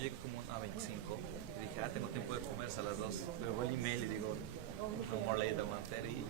yo llegué como a 25 y dije, tengo tiempo de comer a las 2. Luego el email y digo, no more late than 1:30.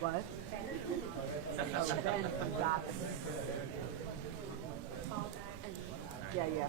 What? Yeah, yeah.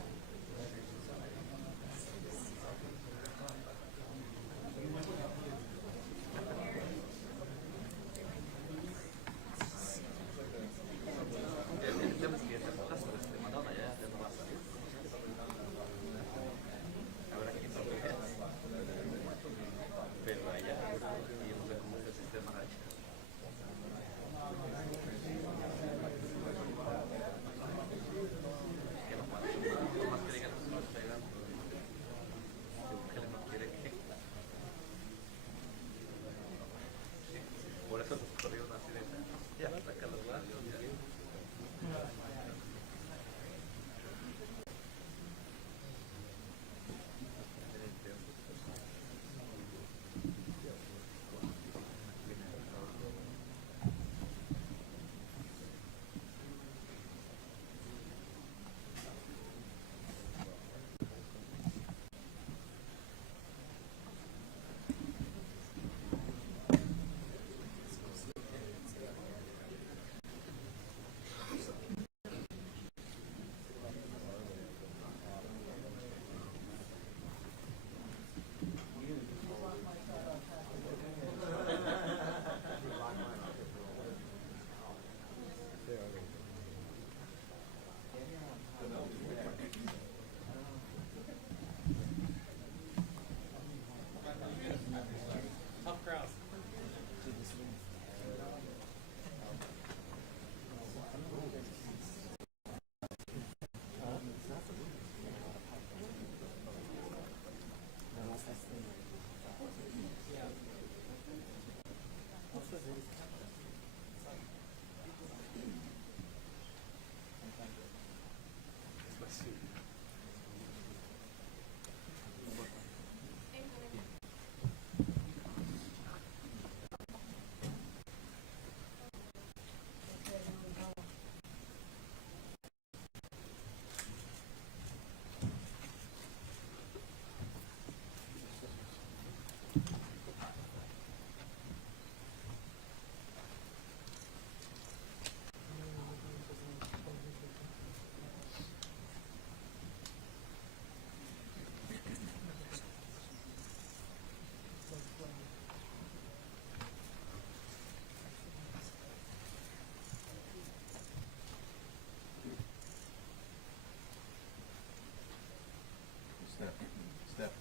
Step.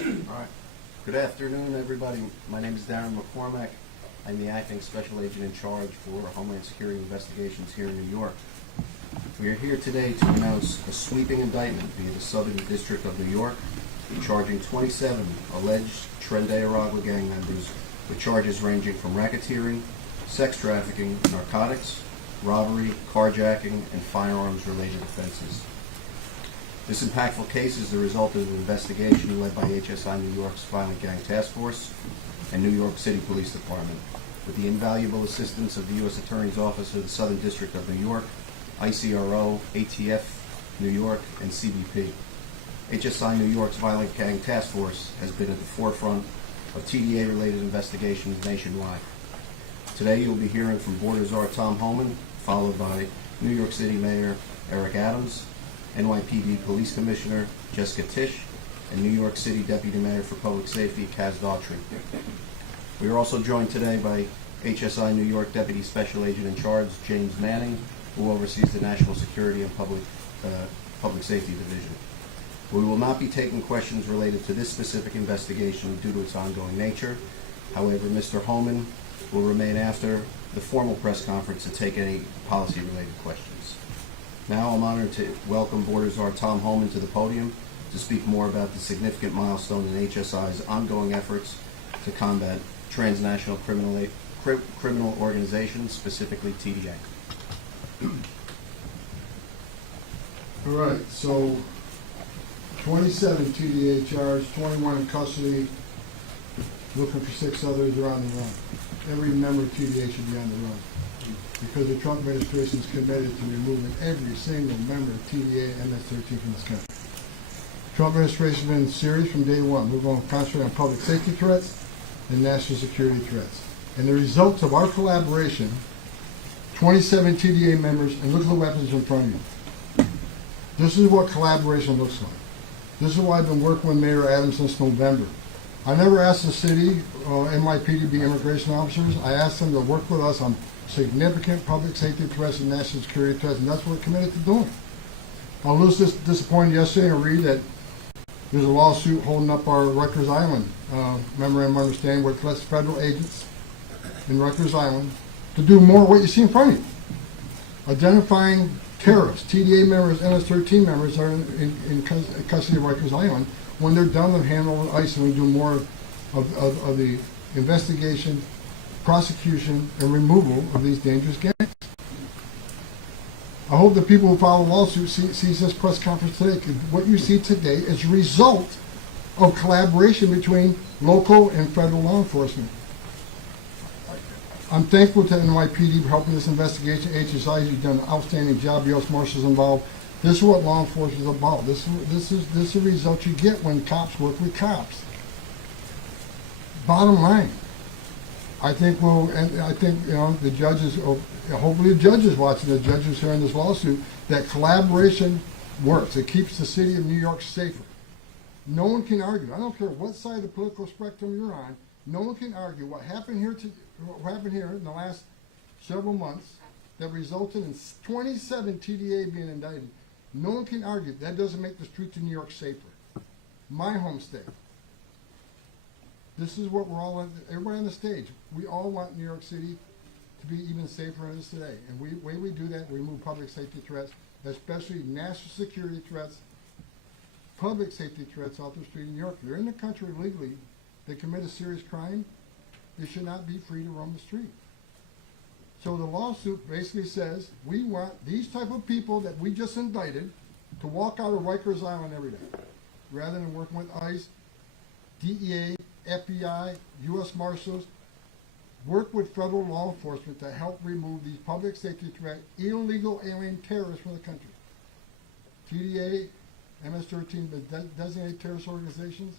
All right. Good afternoon, everybody. My name is Darren McCormack. I'm the acting special agent in charge for Homeland Security investigations here in New York. We are here today to announce a sweeping indictment via the Southern District of New York, charging 27 alleged Tren de Aragua gang members with charges ranging from racketeering, sex trafficking, narcotics, robbery, carjacking, and firearms-related offenses. This impactful case is the result of an investigation led by HSI New York's Violent Gang Task Force and New York City Police Department, with the invaluable assistance of the U.S. Attorney's Office of the Southern District of New York, ICRO, ATF New York, and CBP. HSI New York's Violent Gang Task Force has been at the forefront of TDA-related investigations nationwide. Today you'll be hearing from Border Czar Tom Homan, followed by New York City Mayor Eric Adams, NYPD Police Commissioner Jessica Tisch, and New York City Deputy Mayor for Public Safety Kaz Daughtry. We are also joined today by HSI New York Deputy Special Agent in Charge James Manning, who oversees the National Security and Public Safety Division. We will not be taking questions related to this specific investigation due to its ongoing nature. However, Mr. Homan will remain after the formal press conference to take any policy-related questions. Now I'm honored to welcome Border Czar Tom Homan to the podium to speak more about the significant milestone in HSI's ongoing efforts to combat transnational criminal organizations, specifically TDA. All right, so 27 TDA charged, 21 in custody, looking for 6 others are on the run. Every member of TDA should be on the run because the Trump administration is committed to removing every single member of TDA and MS-13 from this country. The Trump administration has been serious from day one. We're going to concentrate on public safety threats and national security threats. And the results of our collaboration, 27 TDA members, and look at the weapons in front of you. This is what collaboration looks like. This is why I've been working with Mayor Adams since November. I never asked the city, NYPD to be immigration officers. I asked them to work with us on significant public safety threats and national security threats, and that's what we're committed to doing. I was disappointed yesterday to read that there's a lawsuit holding up our Rikers Island memorandum of understanding with federal agents in Rikers Island to do more of what you see in front of you. Identifying terrorists, TDA members, MS-13 members are in custody of Rikers Island. When they're done, they're handed over to ICE and we do more of the investigation, prosecution, and removal of these dangerous gangs. I hope the people who follow the lawsuit sees this press conference today, because what you see today is a result of collaboration between local and federal law enforcement. I'm thankful to NYPD for helping this investigation. HSI, you've done an outstanding job. U.S. Marshals involved. This is what law enforcement is about. This is the result you get when cops work with cops. Bottom line, I think the judges, hopefully the judges watching, the judges hearing this lawsuit, that collaboration works. It keeps the city of New York safer. No one can argue. I don't care what side of the political spectrum you're on. No one can argue what happened here in the last several months that resulted in 27 TDA being indicted. No one can argue that doesn't make the streets of New York safer. My home state. This is what we're all, everybody on the stage, we all want New York City to be even safer than it is today. And the way we do that, we remove public safety threats, especially national security threats, public safety threats out the street in New York. If you're in the country illegally, they commit a serious crime, you should not be free to roam the street. So the lawsuit basically says we want these type of people that we just indicted to walk out of Rikers Island every day, rather than working with ICE, DEA, FBI, U.S. Marshals, work with federal law enforcement to help remove these public safety threat, illegal alien terrorists from the country. TDA, MS-13, designated terrorist organizations,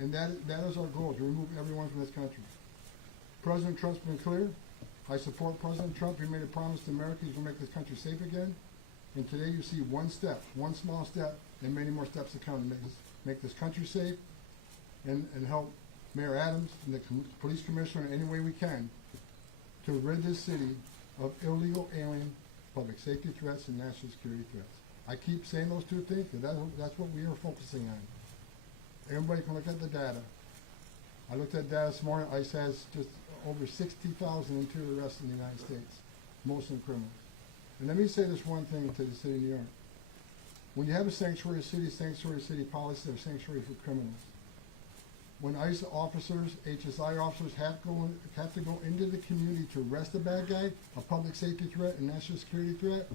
and that is our goal, to remove everyone from this country. President Trump's been clear. I support President Trump. He made a promise to America he's going to make this country safe again. And today you see one step, one small step, and many more steps to come to make this country safe and help Mayor Adams and the police commissioner in any way we can to rid this city of illegal alien public safety threats and national security threats. I keep saying those two things because that's what we are focusing on. Everybody can look at the data. I looked at data this morning. ICE has just over 60,000 interior arrests in the United States, most of them criminals. And let me say this one thing to the city of New York. When you have a sanctuary city policy, or sanctuary for criminals, when ICE officers, HSI officers have to go into the community to arrest a bad guy, a public safety threat, a national security threat,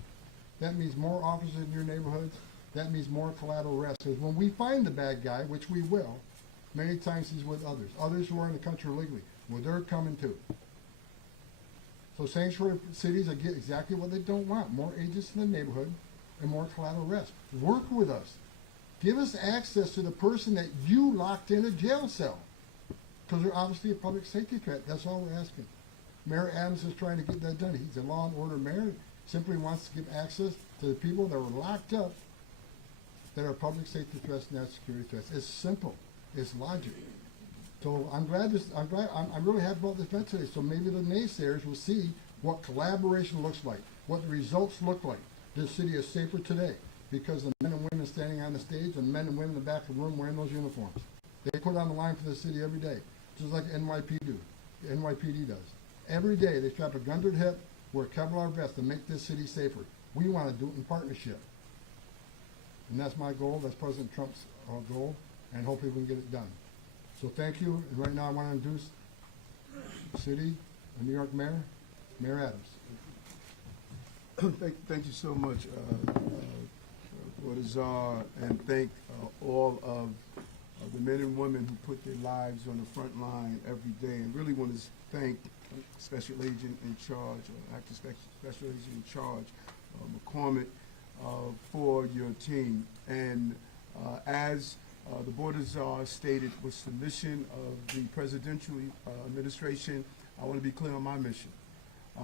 that means more officers in your neighborhoods. That means more collateral arrests. Because when we find the bad guy, which we will, many times he's with others who are in the country illegally. Well, they're coming too. So sanctuary cities get exactly what they don't want: more agents in the neighborhood and more collateral arrests. Work with us. Give us access to the person that you locked in a jail cell, because they're obviously a public safety threat. That's all we're asking. Mayor Adams is trying to get that done. He's a law and order mayor. Simply wants to give access to the people that were locked up that are public safety threats and national security threats. It's simple. It's logic. So I'm really happy about this event today. So maybe the naysayers will see what collaboration looks like, what the results look like. This city is safer today because the men and women standing on the stage and men and women in the back of the room wearing those uniforms. They put on the line for the city every day, just like NYPD does. Every day they strap a gun to their hip, wear a Kevlar vest to make this city safer. We want to do it in partnership. And that's my goal. That's President Trump's goal. And hopefully we can get it done. So thank you. And right now I want to introduce the city, the New York Mayor, Mayor Adams. Thank you so much, for the czar, and thank all of the men and women who put their lives on the front line every day. And really want to thank Special Agent in Charge, Acting Special Agent in Charge, McCormick, for your team. And as the Board of Czars stated, with submission of the presidential administration, I want to be clear on my mission.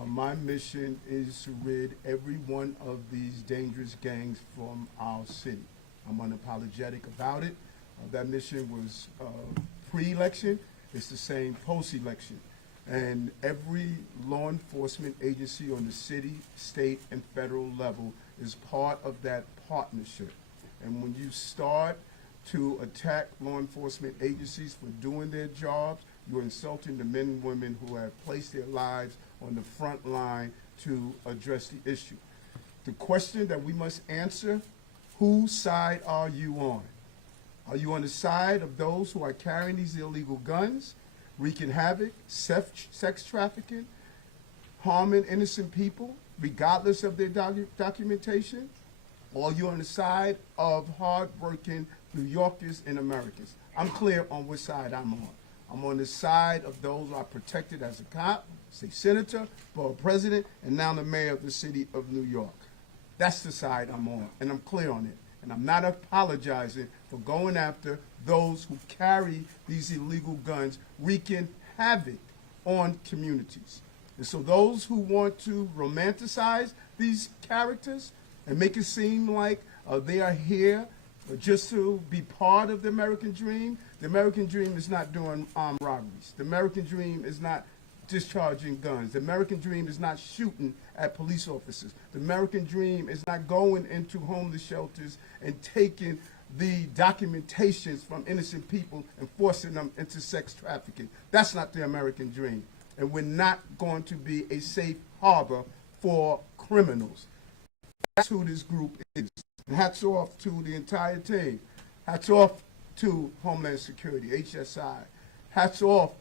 My mission is to rid every one of these dangerous gangs from our city. I'm unapologetic about it. That mission was pre-election. It's the same post-election. And every law enforcement agency on the city, state, and federal level is part of that partnership. And when you start to attack law enforcement agencies for doing their jobs, you're insulting the men and women who have placed their lives on the front line to address the issue. The question that we must answer: whose side are you on? Are you on the side of those who are carrying these illegal guns, wreaking havoc, sex trafficking, harming innocent people, regardless of their documentation? Or are you on the side of hard-working New Yorkers and Americans? I'm clear on which side I'm on. I'm on the side of those who are protected as a cop, state senator, borough president, and now the mayor of the city of New York. That's the side I'm on, and I'm clear on it. And I'm not apologizing for going after those who carry these illegal guns, wreaking havoc on communities. And so those who want to romanticize these characters and make it seem like they are here just to be part of the American dream. The American dream is not doing armed robberies. The American dream is not discharging guns. The American dream is not shooting at police officers. The American dream is not going into homeless shelters and taking the documentations from innocent people and forcing them into sex trafficking. That's not the American dream. And we're not going to be a safe harbor for criminals. That's who this group is. And hats off to the entire team. Hats off to Homeland Security, HSI. Hats off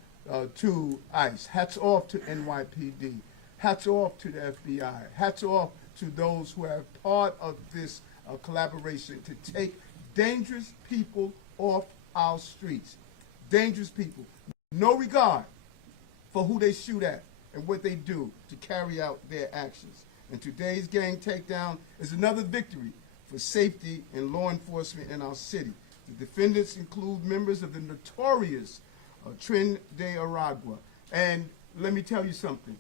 to ICE. Hats off to NYPD. Hats off to the FBI. Hats off to those who are part of this collaboration to take dangerous people off our streets. Dangerous people. No regard for who they shoot at and what they do to carry out their actions. And today's gang takedown is another victory for safety and law enforcement in our city. The defendants include members of the notorious Tren de Aragua. And let me tell you something.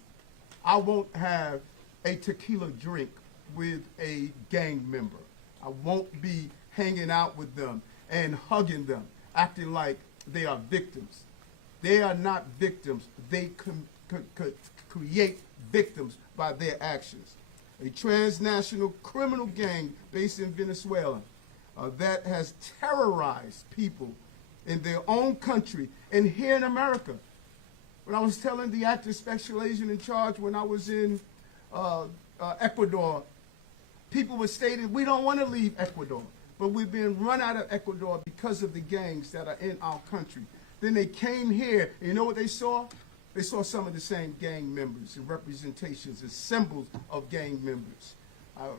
I won't have a tequila drink with a gang member. I won't be hanging out with them and hugging them, acting like they are victims. They are not victims. They create victims by their actions. a transnational criminal gang based in Venezuela that has terrorized people in their own country and here in America. When I was telling the active special agent in charge when I was in Ecuador, people were stating, we don't want to leave Ecuador, but we've been run out of Ecuador because of the gangs that are in our country. Then they came here, and you know what they saw? They saw some of the same gang members and representations and symbols of gang members.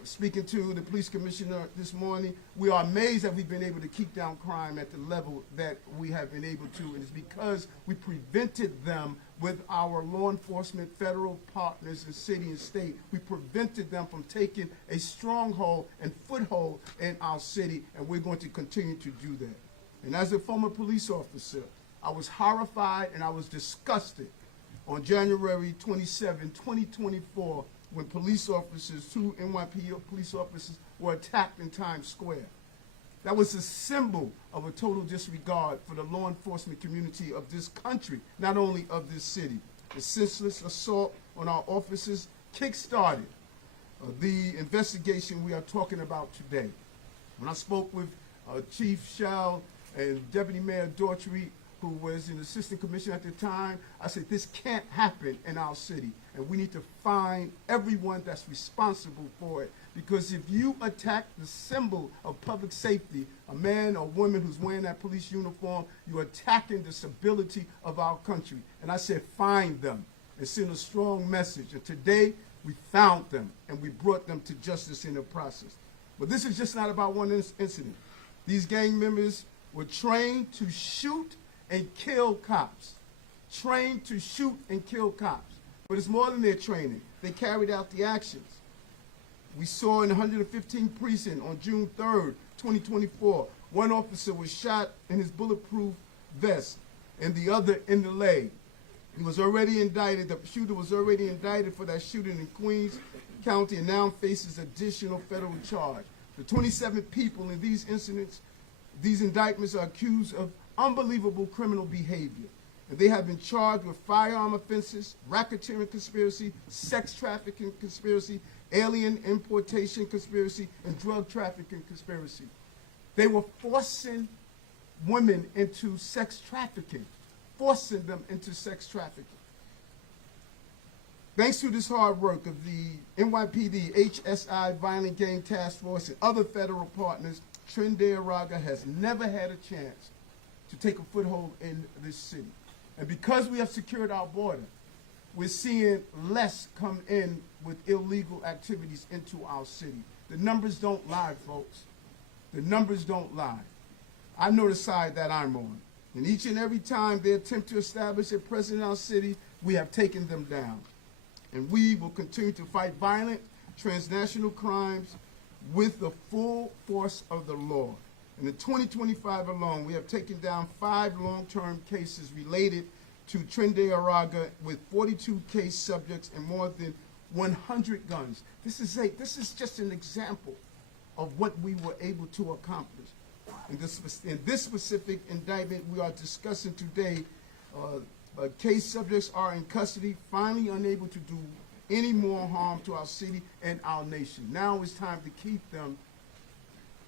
Speaking to the police commissioner this morning, we are amazed that we've been able to keep down crime at the level that we have been able to, and it's because we prevented them with our law enforcement, federal partners in city and state. We prevented them from taking a stronghold and foothold in our city, and we're going to continue to do that. And as a former police officer, I was horrified and I was disgusted on January 27, 2024, when police officers, 2 NYPD police officers, were attacked in Times Square. That was a symbol of a total disregard for the law enforcement community of this country, not only of this city. The senseless assault on our officers kick-started the investigation we are talking about today. When I spoke with Chief Shell and Deputy Mayor Daughtry, who was an assistant commissioner at the time, I said, this can't happen in our city, and we need to find everyone that's responsible for it. Because if you attack the symbol of public safety, a man or woman who's wearing that police uniform, you're attacking the stability of our country. And I said, find them and send a strong message. And today, we found them, and we brought them to justice in the process. But this is just not about one incident. These gang members were trained to shoot and kill cops. Trained to shoot and kill cops. But it's more than their training. They carried out the actions. We saw in 115th precinct on June 3rd, 2024, one officer was shot in his bulletproof vest and the other in the leg. He was already indicted. The shooter was already indicted for that shooting in Queens County and now faces additional federal charge. The 27 people in these incidents, these indictments are accused of unbelievable criminal behavior. And they have been charged with firearm offenses, racketeering conspiracy, sex trafficking conspiracy, alien importation conspiracy, and drug trafficking conspiracy. They were forcing women into sex trafficking, forcing them into sex trafficking. Thanks to this hard work of the NYPD, HSI, Violent Gang Task Force, and other federal partners, Tren de Aragua has never had a chance to take a foothold in this city. And because we have secured our border, we're seeing less come in with illegal activities into our city. The numbers don't lie, folks. The numbers don't lie. I know the side that I'm on. And each and every time they attempt to establish a presence in our city, we have taken them down. And we will continue to fight violent transnational crimes with the full force of the law. In the 2025 alone, we have taken down 5 long-term cases related to Tren de Aragua with 42 case subjects and more than 100 guns. This is just an example of what we were able to accomplish. In this specific indictment we are discussing today, case subjects are in custody, finally unable to do any more harm to our city and our nation. Now it's time to keep them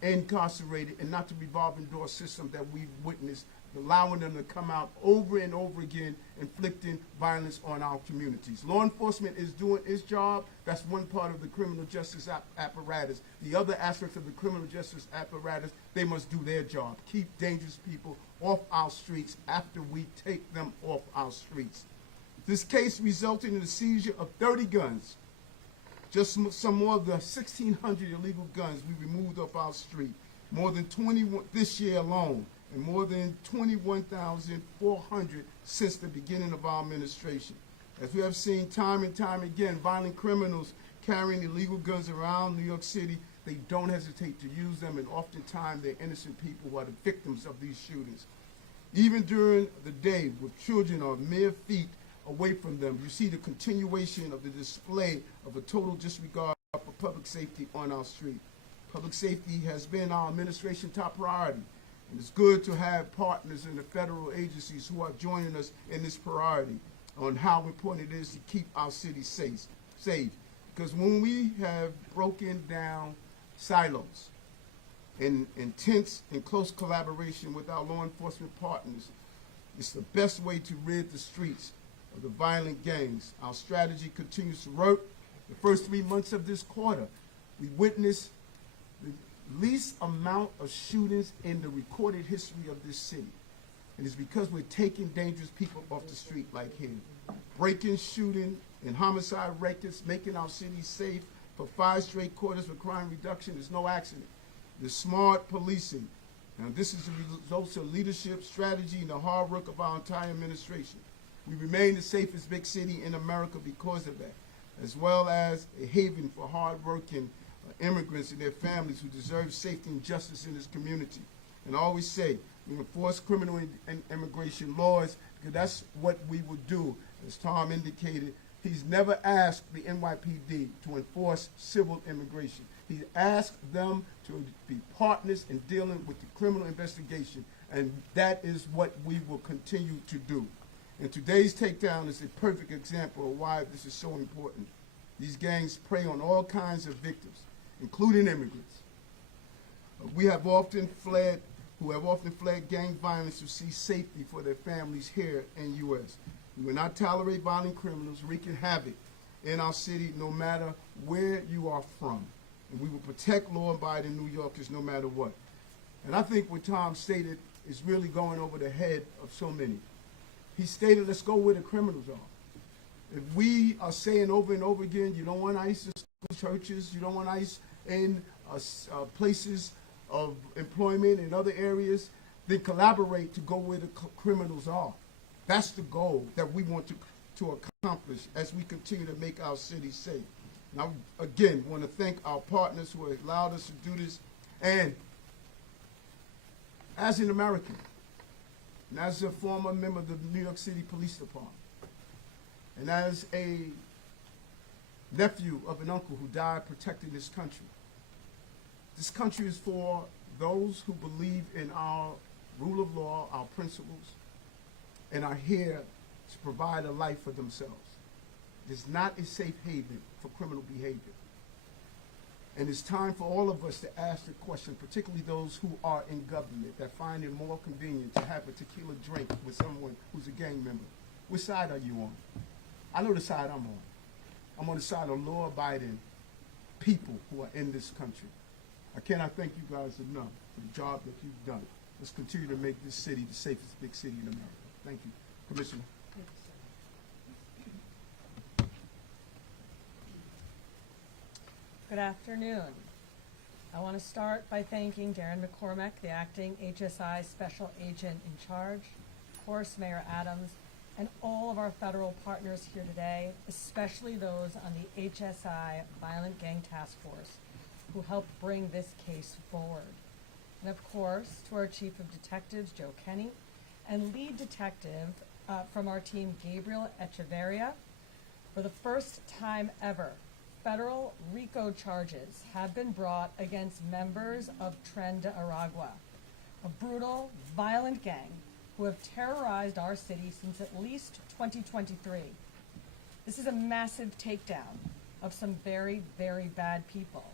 incarcerated and not the revolving door system that we've witnessed, allowing them to come out over and over again, inflicting violence on our communities. Law enforcement is doing its job. That's one part of the criminal justice apparatus. The other aspects of the criminal justice apparatus, they must do their job. Keep dangerous people off our streets after we take them off our streets. This case resulted in the seizure of 30 guns. Just some more of the 1,600 illegal guns we removed off our street. More than 21 this year alone, and more than 21,400 since the beginning of our administration. As we have seen time and time again, violent criminals carrying illegal guns around New York City, they don't hesitate to use them, and oftentimes they're innocent people who are the victims of these shootings. Even during the day, with children are mere feet away from them, you see the continuation of the display of a total disregard for public safety on our street. Public safety has been our administration's top priority, and it's good to have partners in the federal agencies who are joining us in this priority on how important it is to keep our city safe. Because when we have broken down silos in intense and close collaboration with our law enforcement partners, it's the best way to rid the streets of the violent gangs. Our strategy continues to work. The first 3 months of this quarter, we witnessed the least amount of shootings in the recorded history of this city. And it's because we're taking dangerous people off the street like here. Breaking, shooting, and homicide records, making our city safe for 5 straight quarters for crime reduction is no accident. The smart policing. Now, this is the results of leadership, strategy, and the hard work of our entire administration. We remain the safest big city in America because of that, as well as a haven for hard-working immigrants and their families who deserve safety and justice in this community. And I always say, we enforce criminal and immigration laws because that's what we will do. As Tom indicated, he's never asked the NYPD to enforce civil immigration. He asked them to be partners in dealing with the criminal investigation, and that is what we will continue to do. And today's takedown is a perfect example of why this is so important. These gangs prey on all kinds of victims, including immigrants. Who have often fled gang violence to seek safety for their families here in U.S. We will not tolerate violent criminals wreaking havoc in our city no matter where you are from. And we will protect law-abiding New Yorkers no matter what. And I think what Tom stated is really going over the head of so many. He stated, let's go where the criminals are. If we are saying over and over again, you don't want ICE in school, churches, you don't want ICE in places of employment and other areas, then collaborate to go where the criminals are. That's the goal that we want to accomplish as we continue to make our city safe. And I, again, want to thank our partners who have allowed us to do this. And as an American, and as a former member of the New York City Police Department, and as a nephew of an uncle who died protecting this country is for those who believe in our rule of law, our principles, and are here to provide a life for themselves. It's not a safe haven for criminal behavior. And it's time for all of us to ask the question, particularly those who are in government, that find it more convenient to have a tequila drink with someone who's a gang member. Which side are you on? I know the side I'm on. I'm on the side of law-abiding people who are in this country. I cannot thank you guys enough for the job that you've done. Let's continue to make this city the safest big city in America. Thank you. Commissioner. Good afternoon. I want to start by thanking Darren McCormack, the acting HSI Special Agent in Charge, of course, Mayor Adams, and all of our federal partners here today, especially those on the HSI Violent Gang Task Force, who helped bring this case forward. And of course, to our Chief of Detectives, Joe Kenny, and lead detective from our team, Gabriel Echeverria. For the first time ever, federal RICO charges have been brought against members of Tren de Aragua, a brutal, violent gang who have terrorized our city since at least 2023. This is a massive takedown of some very, very bad people.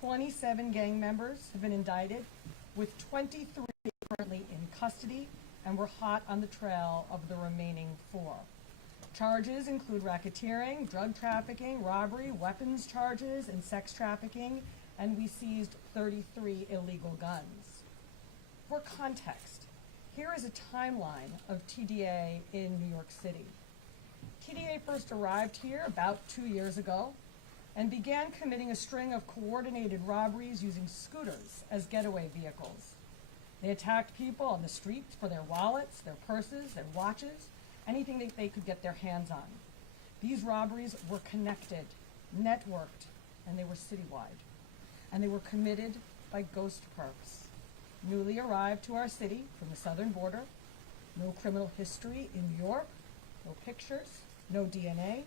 27 gang members have been indicted, with 23 currently in custody, and we're hot on the trail of the remaining 4. Charges include racketeering, drug trafficking, robbery, weapons charges, and sex trafficking, and we seized 33 illegal guns. For context, here is a timeline of TDA in New York City. TDA first arrived here about 2 years ago and began committing a string of coordinated robberies using scooters as getaway vehicles. They attacked people on the streets for their wallets, their purses, their watches, anything that they could get their hands on. These robberies were connected, networked, and they were citywide. And they were committed by ghost perps, newly arrived to our city from the southern border, no criminal history in New York, no pictures, no DNA,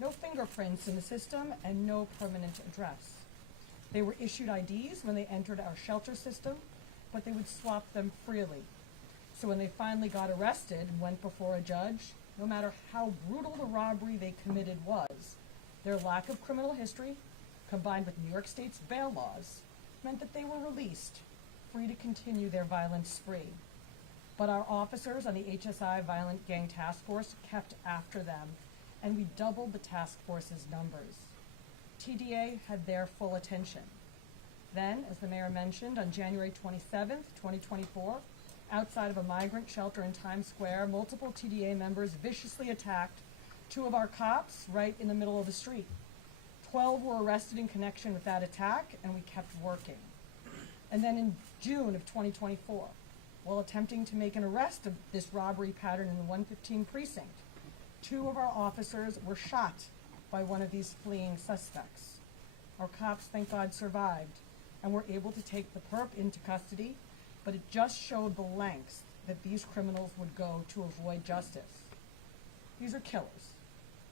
no fingerprints in the system, and no permanent address. They were issued IDs when they entered our shelter system, but they would swap them freely. So when they finally got arrested and went before a judge, no matter how brutal the robbery they committed was, Their lack of criminal history, combined with New York State's bail laws, meant that they were released, free to continue their violent spree. But our officers on the HSI Violent Gang Task Force kept after them, and we doubled the task force's numbers. TDA had their full attention. Then, as the mayor mentioned, on January 27th, 2024, outside of a migrant shelter in Times Square, multiple TDA members viciously attacked two of our cops right in the middle of the street. 12 were arrested in connection with that attack, and we kept working. And then in June of 2024, while attempting to make an arrest of this robbery pattern in the 115 precinct, two of our officers were shot by one of these fleeing suspects. Our cops, thank God, survived and were able to take the perp into custody, but it just showed the lengths that these criminals would go to avoid justice. These are killers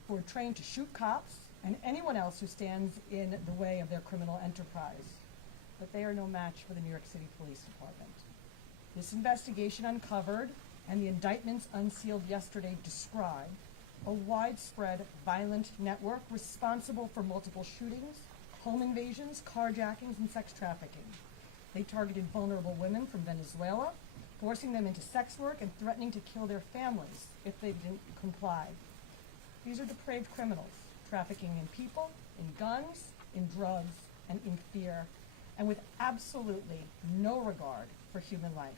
who are trained to shoot cops and anyone else who stands in the way of their criminal enterprise. But they are no match for the New York City Police Department. This investigation uncovered, and the indictments unsealed yesterday describe, a widespread violent network responsible for multiple shootings, home invasions, carjackings, and sex trafficking. They targeted vulnerable women from Venezuela, forcing them into sex work and threatening to kill their families if they didn't comply. These are depraved criminals, trafficking in people, in guns, in drugs, and in fear, and with absolutely no regard for human life.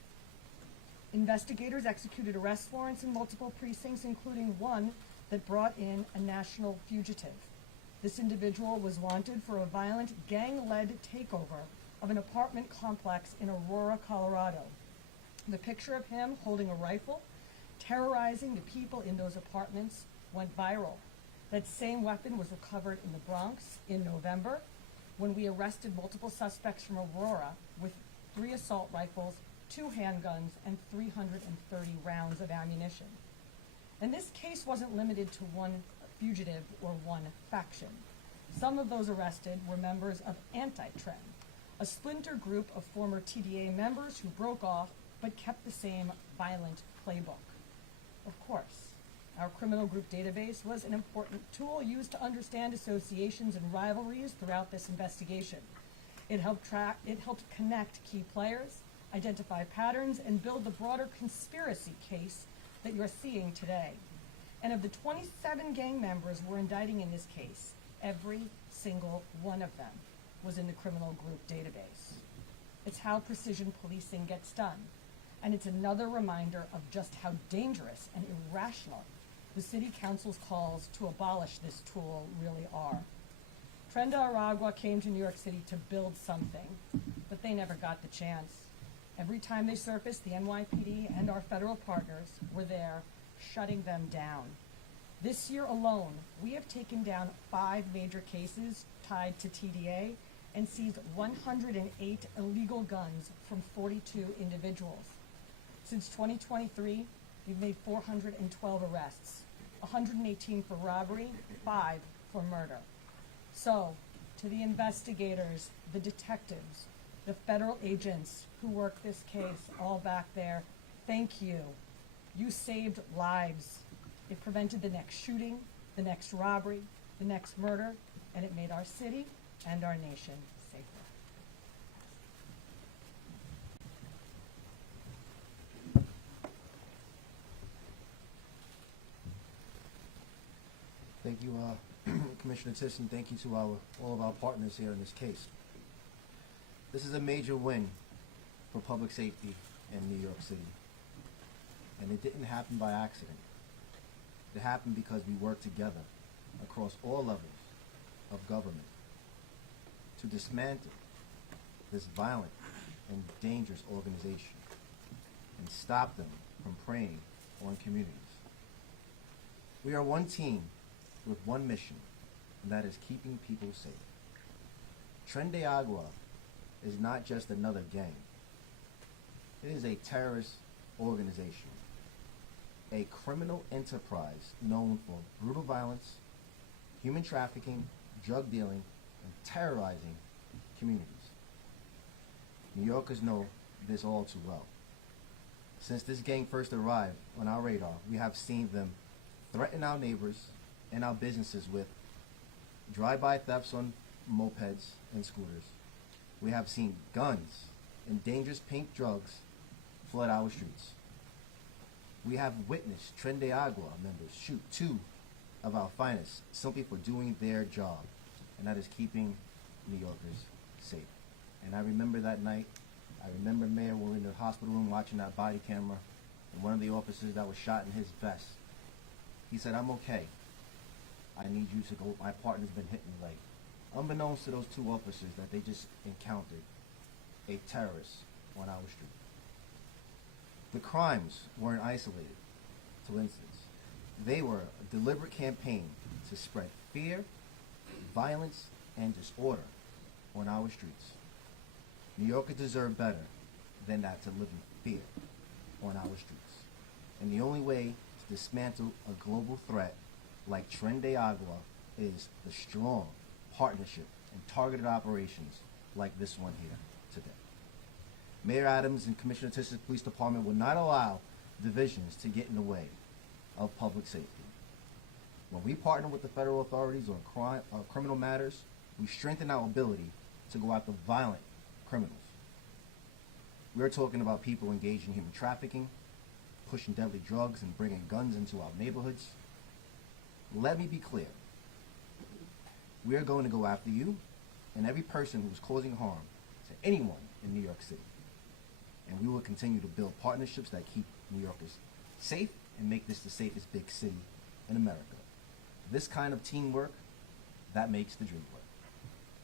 Investigators executed arrest warrants in multiple precincts, including one that brought in a national fugitive. This individual was wanted for a violent gang-led takeover of an apartment complex in Aurora, Colorado. The picture of him holding a rifle, terrorizing the people in those apartments, went viral. That same weapon was recovered in the Bronx in November, when we arrested multiple suspects from Aurora with 3 assault rifles, 2 handguns, and 330 rounds of ammunition. And this case wasn't limited to one fugitive or one faction. Some of those arrested were members of Anti-Tren, a splinter group of former TDA members who broke off but kept the same violent playbook. Of course, our criminal group database was an important tool used to understand associations and rivalries throughout this investigation. It helped connect key players, identify patterns, and build the broader conspiracy case that you're seeing today. And of the 27 gang members we're indicting in this case, every single one of them was in the criminal group database. It's how precision policing gets done. And it's another reminder of just how dangerous and irrational the City Council's calls to abolish this tool really are. Tren de Aragua came to New York City to build something, but they never got the chance. Every time they surfaced, the NYPD and our federal partners were there, shutting them down. This year alone, we have taken down 5 major cases tied to TDA and seized 108 illegal guns from 42 individuals. Since 2023, we've made 412 arrests, 118 for robbery, 5 for murder. So, to the investigators, the detectives, the federal agents who work this case all back there, thank you. You saved lives. It prevented the next shooting, the next robbery, the next murder, and it made our city and our nation safer. Thank you, Commissioner Tisson. Thank you to all of our partners here in this case. This is a major win for public safety in New York City. And it didn't happen by accident. It happened because we worked together across all levels of government to dismantle this violent and dangerous organization and stop them from preying on communities. We are one team with one mission, and that is keeping people safe. Tren de Aragua is not just another gang. It is a terrorist organization, a criminal enterprise known for brutal violence, human trafficking, drug dealing, and terrorizing communities. New Yorkers know this all too well. Since this gang first arrived on our radar, we have seen them threaten our neighbors and our businesses with drive-by thefts on mopeds and scooters. We have seen guns and dangerous pink drugs flood our streets. We have witnessed Tren de Aragua members shoot two of our finest simply for doing their job, and that is keeping New Yorkers safe. And I remember that night. I remember, Mayor, we were in the hospital room watching that body camera, and one of the officers that was shot in his vest, he said, "I'm okay. I need you to go. My partner's been hit in the leg." Unbeknownst to those two officers that they just encountered a terrorist on our street. The crimes weren't isolated to incidents. They were a deliberate campaign to spread fear, violence, and disorder on our streets. New Yorkers deserve better than that, to live in fear on our streets. And the only way to dismantle a global threat like Tren de Aragua is the strong partnership and targeted operations like this one here today. Mayor Adams and Commissioner Tish's Police Department will not allow divisions to get in the way of public safety. When we partner with the federal authorities on criminal matters, we strengthen our ability to go after violent criminals. We're talking about people engaged in human trafficking, pushing deadly drugs, and bringing guns into our neighborhoods. Let me be clear. We are going to go after you and every person who is causing harm to anyone in New York City. And we will continue to build partnerships that keep New Yorkers safe and make this the safest big city in America. This kind of teamwork, that makes the dream work.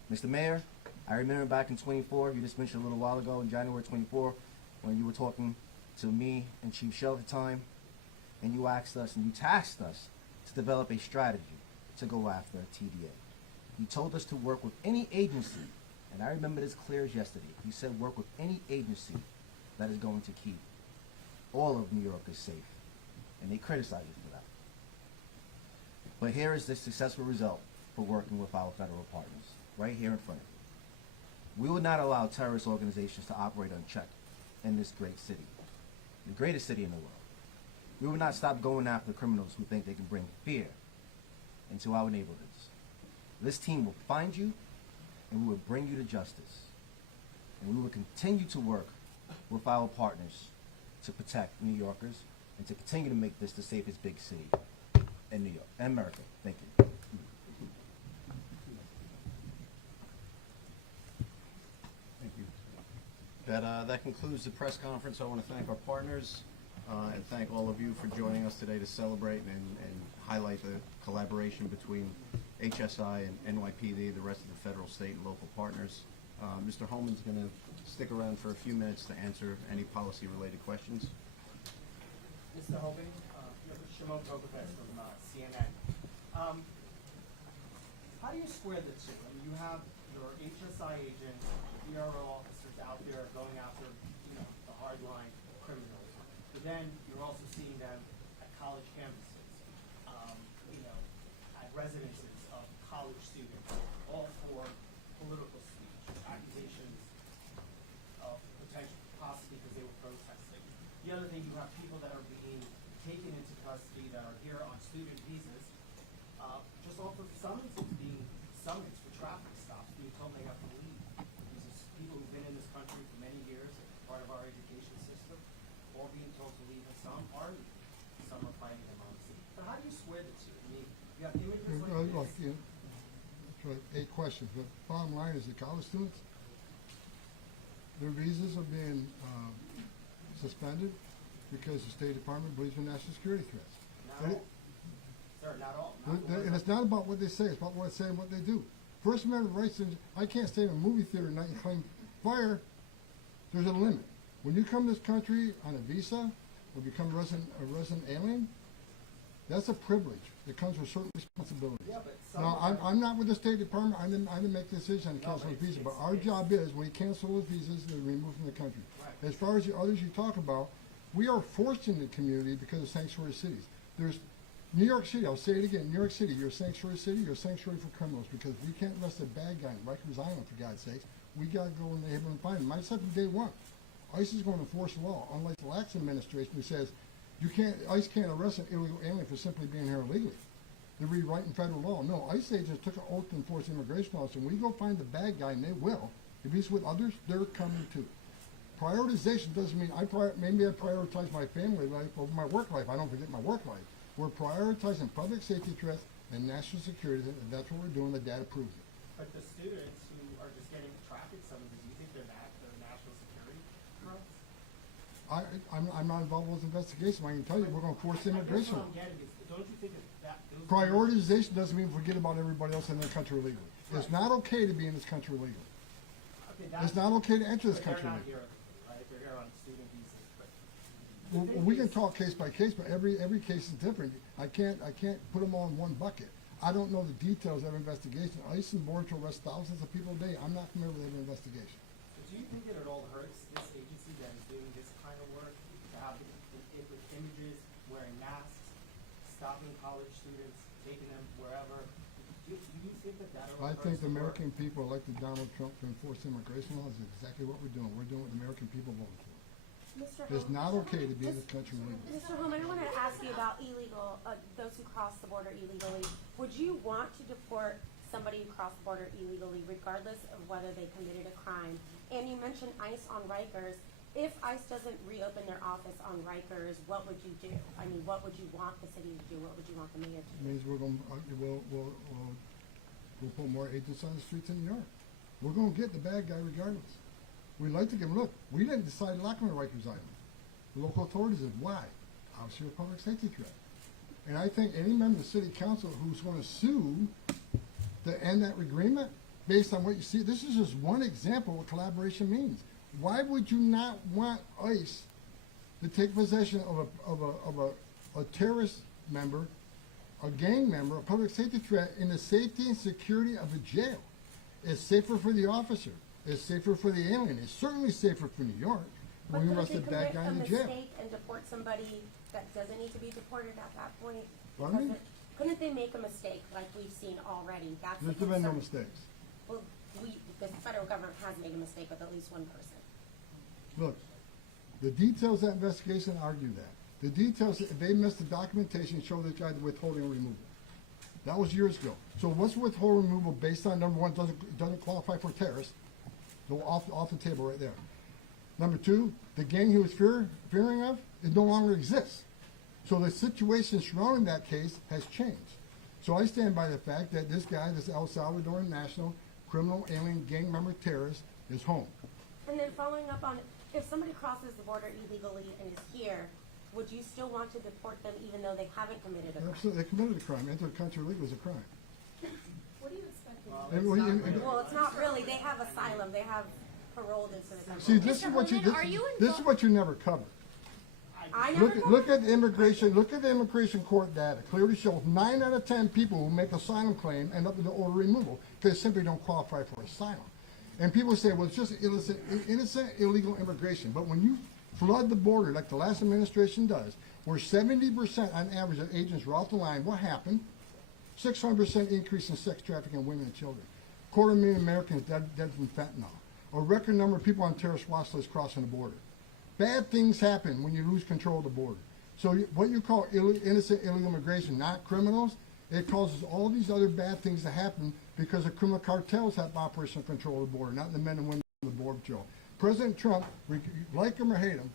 Mr. Mayor, I remember back in 24, you just mentioned a little while ago, in January 24, when you were talking to me and Chief Shell at the time, and you asked us and you tasked us to develop a strategy to go after TDA. You told us to work with any agency, and I remember this clear as yesterday. You said work with any agency that is going to keep all of New Yorkers safe, and they criticized you for that. But here is the successful result for working with our federal partners, right here in front of you. We will not allow terrorist organizations to operate unchecked in this great city, the greatest city in the world. We will not stop going after criminals who think they can bring fear into our neighborhoods. This team will find you, and we will bring you to justice. And we will continue to work with our partners to protect New Yorkers and to continue to make this the safest big city in New York and America. Thank you. Thank you. That concludes the press conference. I want to thank our partners and thank all of you for joining us today to celebrate and highlight the collaboration between HSI and NYPD, the rest of the federal, state, and local partners. Mr. Homan's going to stick around for a few minutes to answer any policy-related questions. Mr. Homan, Shimon Prokopez from CNN. How do you square the two? I mean, you have your HSI agents, PRO officers out there going after, the hardline criminals, but then you're also seeing them at college campuses, at residences of college students, all for political speech, accusations of potential, possibly because they were protesting. The other thing, you have people that are being taken into custody that are here on student visas, just off of summonses, being summoned for traffic stops, being told they have to leave. These are people who've been in this country for many years, part of our education system, all being told to leave, and some are leaving. Some are fighting them on the scene. But how do you square the two? I mean, you have images like this. That's right, 8 questions, but bottom line is the college students, their visas are being suspended because the State Department believes in national security threats. Not all. Sir, not all. And it's not about what they say, it's about what they say and what they do. First Amendment rights, I can't stay in a movie theater tonight and claim fire. There's a limit. When you come to this country on a visa or become a resident alien, that's a privilege that comes with certain responsibilities. Yeah, but some Now, I'm not with the State Department. I didn't make the decision on canceling those visas. But our job is, when you cancel those visas, they're removed from the country. Right. As far as the others you talk about, we are forced into the community because of sanctuary cities. There's New York City, I'll say it again, New York City, you're a sanctuary city, you're a sanctuary for criminals, because we can't arrest a bad guy in Rikers Island, for God's sakes. We gotta go in the neighborhood and find him. I said from day one, ICE is going to enforce the law, unlike the lax administration who says ICE can't arrest an illegal alien for simply being here illegally. they're rewriting federal law. No, ICE agents took an oath to enforce immigration laws, and when we go find the bad guy, and they will, if he's with others, they're coming too. Prioritization doesn't mean maybe I prioritize my family life over my work life. I don't forget my work life. We're prioritizing public safety threats and national security, and that's what we're doing. The data proves it. But the students who are just getting traffic summonses, do you think they're national security threats? I'm not involved with investigation. I can tell you we're going to force immigration. I guess what I'm getting is, don't you think that those Prioritization doesn't mean forget about everybody else in their country illegally. It's not okay to be in this country illegally. Okay, It's not okay to enter this but country they're not illegally. here, right? They're here on student visas, but. Well, we can talk case by case, but every case is different. I can't put them all in one bucket. I don't know the details of investigation. ICE and Border to arrest thousands of people a day. I'm not familiar with every investigation. But do you think that it all hurts this agency that is doing this kind of work to have it with images, wearing masks, stopping college students, taking them wherever? Do you think that I think the American people elected Donald Trump to enforce immigration laws is exactly what we're doing. We're doing what the American people voted for. It's not okay to be in this country illegally. Mr. Homan, I wanted to ask you about those who cross the border illegally. Would you want to deport somebody who crossed the border illegally regardless of whether they committed a crime? And you mentioned ICE on Rikers. If ICE doesn't reopen their office on Rikers, what would you do? I mean, what would you want the city to do? What would you want the mayor to It do? means we'll put more agents on the streets in New York. We're going to get the bad guy regardless. We'd like to give him, look, we didn't decide to lock him on Rikers Island. The local authorities did. Why? Obviously a public safety threat. And I think any member of the city council who's going to sue to end that agreement, based on what you see, this is just one example of what collaboration means. Why would you not want ICE to take possession of a terrorist member, a gang member, a public safety threat in the safety and security of a jail? It's safer for the officer. It's safer for the alien. It's certainly safer for New York. But We couldn't arrest they a bad commit guy a in the jail. mistake and deport somebody that doesn't need to be deported at that point? Pardon me? Because couldn't they make a mistake like we've seen already? That's the There's been no concern. mistakes. Well, the federal government has made a mistake with at least one person. Look, the details of that investigation argue that. The details, they missed the documentation, show this guy the withholding removal. That was years ago. So what's withholding removal based on? Number one, doesn't qualify for terrorist. Go off the table right there. Number two, the gang he was fearing of, it no longer exists. So the situation surrounding that case has changed. So I stand by the fact that this guy, this El Salvadoran national criminal alien gang member terrorist, is home. And then following up on, if somebody crosses the border illegally and is here, would you still want to deport them even though they haven't committed a crime? Absolutely, they committed a crime. Enter the country illegally is a crime. What do you expect? Well, It's not really. They have asylum. They have paroled into the country. see, this is what you this is what you never cover. I never Look at the immigration. Look at the immigration court data. Clearly shows 9 out of 10 people who make asylum claim end up in the order removal because they simply don't qualify for asylum. And people say, well, it's just innocent illegal immigration. But when you flood the border like the last administration does, where 70% on average of agents were off the line, what happened? 600% increase in sex trafficking of women and children. 250,000 Americans dead from fentanyl. A record number of people on terrorist watch lists crossing the border. Bad things happen when you lose control of the border. So what you call innocent illegal immigration, not criminals, it causes all these other bad things to happen because the criminal cartels have operational control of the border, not the men and women on the border patrol. President Trump, like him or hate him,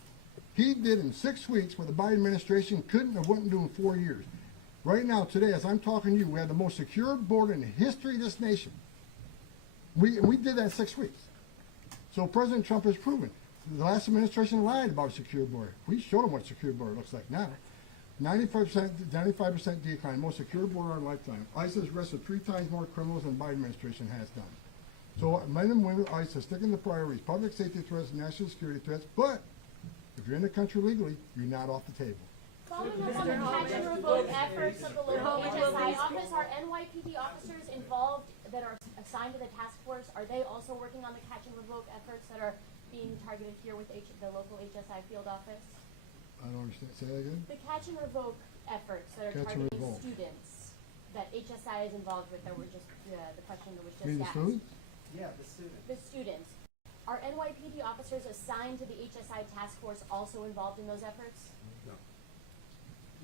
he did in 6 weeks what the Biden administration couldn't or wouldn't do in 4 years. Right now, today, as I'm talking to you, we have the most secure border in the history of this nation. We did that in 6 weeks. So President Trump has proven. The last administration lied about a secure border. We showed them what a secure border looks like now. 95% decline, most secure border in our lifetime. ICE has arrested 3 times more criminals than the Biden administration has done. So men and women of ICE are sticking to priorities, public safety threats, national security threats, but if you're in the country legally, you're not off the table. Following up on the catch and revoke efforts of the local HSI office, are NYPD officers involved that are assigned to the task force? Are they also working on the catch and revoke efforts that are being targeted here with the local HSI field office? I don't understand. Say that again? The catch and revoke efforts that are Catch and targeting revoke. students that HSI is involved with, that were just the question that was You mean just the asked. students? Yeah, the students. The students. Are NYPD officers assigned to the HSI task force also involved in those efforts? No.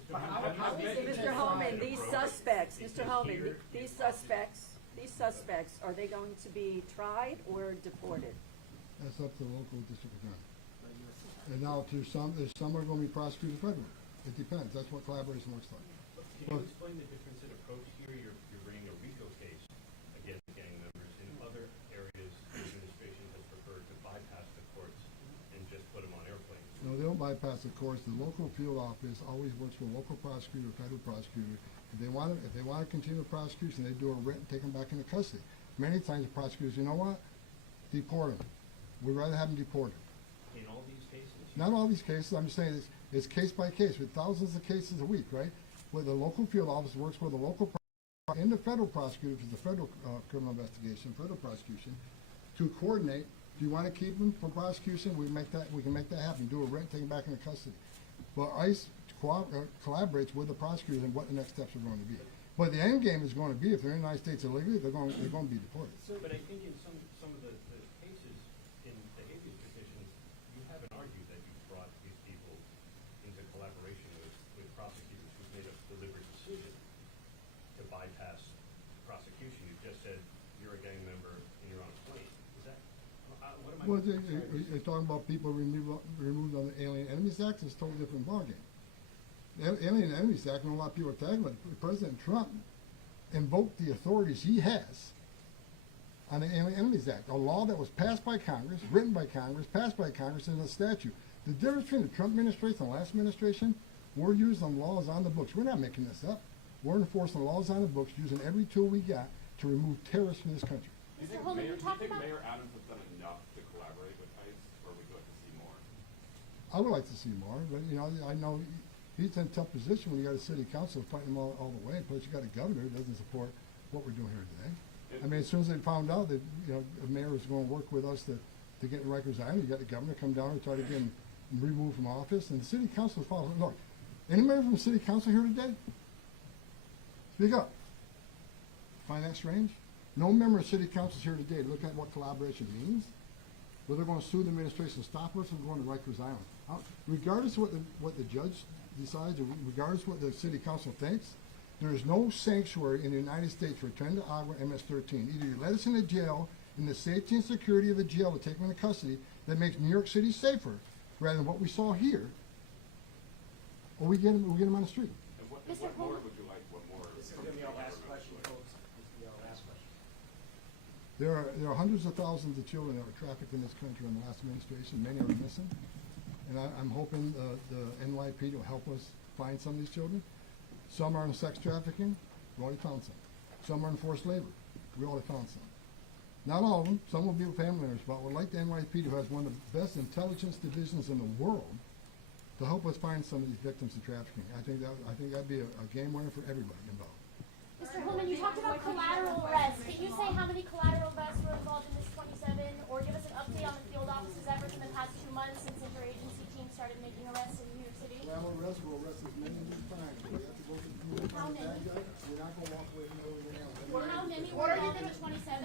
Mr. Homan, these suspects, Mr. Homan, these suspects, are they going to be tried or deported? That's up to the local district attorney. And now, there's some are gonna be prosecuted federally. It depends. That's what collaboration looks like. Can you explain the difference in approach here? You're bringing a RICO case against gang members. In other areas, the administration has preferred to bypass the courts and just put them on airplanes. No, they don't bypass the courts. The local field office always works with a local prosecutor, federal prosecutor. If they want to continue the prosecution, they do a writ and take them back into custody. Many times the prosecutors, you know what? Deport them. We'd rather have them deported. In all these cases? Not all these cases. I'm just saying it's case by case with thousands of cases a week, right? Where the local field office works with the local and the federal prosecutor, which is the federal criminal investigation, federal prosecution, to coordinate. Do you want to keep them for prosecution? We can make that happen. Do a writ, take them back into custody. Well, ICE collaborates with the prosecutors and what the next steps are going to be. But the end game is going to be, if they're in the United States illegally, they're going to be deported. But I think in some of the cases in the habeas petitions, you haven't argued that you've brought these people into collaboration with prosecutors who've made a deliberate decision to bypass prosecution. You've just said you're a gang member and you're on a plane. Is that what am I? Well, you're talking about people removed on the Alien Enemies Act. It's a totally different ballgame. The Alien Enemies Act, and a lot of people are talking about it, President Trump invoked the authorities he has on the Alien Enemies Act, a law that was passed by Congress, written by Congress, passed by Congress, and a statute. The difference between the Trump administration and the last administration, we're using laws on the books. We're not making this up. We're enforcing laws on the books, using every tool we got to remove terrorists from this country. Mr. Homan, you talked about. Mayor Adams has done enough to collaborate with ICE, or would you like to see more? I would like to see more, but I know he's in a tough position when you got a city council fighting him all the way. Plus, you got a governor who doesn't support what we're doing here today. I mean, as soon as they found out that the mayor was going to work with us to get in Rikers Island, you got the governor come down and try to get him removed from office, and the city council is following. Look, any member from the city council here today? Speak up. Find that strange? No member of city council is here today to look at what collaboration means. Whether they're going to sue the administration, stop us from going to Rikers Island. Regardless of what the judge decides, or regardless of what the city council thinks, there is no sanctuary in the United States for Tren de Aragua MS-13. Either you let us into jail in the safety and security of the jail to take them into custody that makes New York City safer, rather than what we saw here, or we get them on the street. And what Mr. more Homan. would you like? What more? This is gonna be our last question, folks. This is gonna be our last question. There are hundreds of thousands of children that were trafficked in this country in the last administration. Many are missing. And I'm hoping the NYPD will help us find some of these children. Some are in sex trafficking. We already found some. Some are in forced labor. We already found some. Not all of them. Some will be with family members. But I would like the NYPD, who has one of the best intelligence divisions in the world, to help us find some of these victims of trafficking. I think that'd be a game winner for everybody involved. Mr. Homan, you talked about collateral arrests. Can you say how many collateral arrests were involved in this 27, or give us an update on the field office's efforts in the past 2 months since interagency teams started making arrests in New York City? Well, we'll arrest as many as we find. We have to go through the How many? We're not going to walk away from everything else. How many were involved in the 27?